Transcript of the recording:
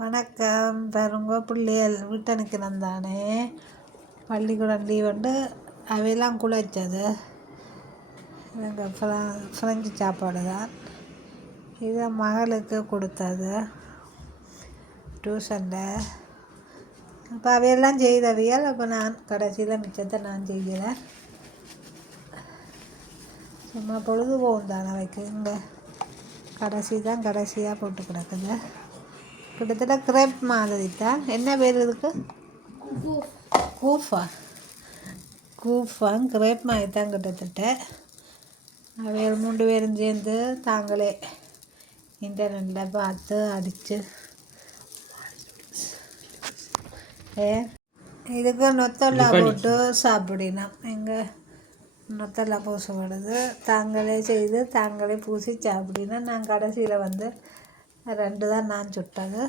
வணக்கம். பாருங்க, பிள்ளைகள் வீட்டனுக்கு தானே பள்ளிக்கூடம் லீவுண்டு அவையெல்லாம் குழைச்சது. எனக்கு ஃப்ரெஞ்சு சாப்பாடு தான். இதை மகளுக்கு கொடுத்தது டியூஷனில். இப்போ அவையெல்லாம் செய்தவியல். அப்போ நான் கடைசியில் மிச்சத்தை நான் செய்கிறேன். சும்மா பொழுது போகும் தானே அவைக்கு. இங்கே கடைசியாக போட்டு கிடக்குது. கிட்டத்தட்ட கிரேப் மாதிரி தான். என்ன பேர் இருக்கு? கூஃபான் கிரேப் மாதிரி தான் கிட்டத்தட்ட. அவைகள் 3 பேரும் சேர்ந்து தாங்களே இன்டர்நெட்டில் பார்த்து அடித்து இதுக்கு நொத்தல்லா போட்டு சாப்பிடணும். எங்கே நொத்தல்லா பூசப்படுது, தாங்களே செய்து தாங்களே பூசி சாப்பிடணும். நான் கடைசியில் 2 தான் நான் சுட்டது.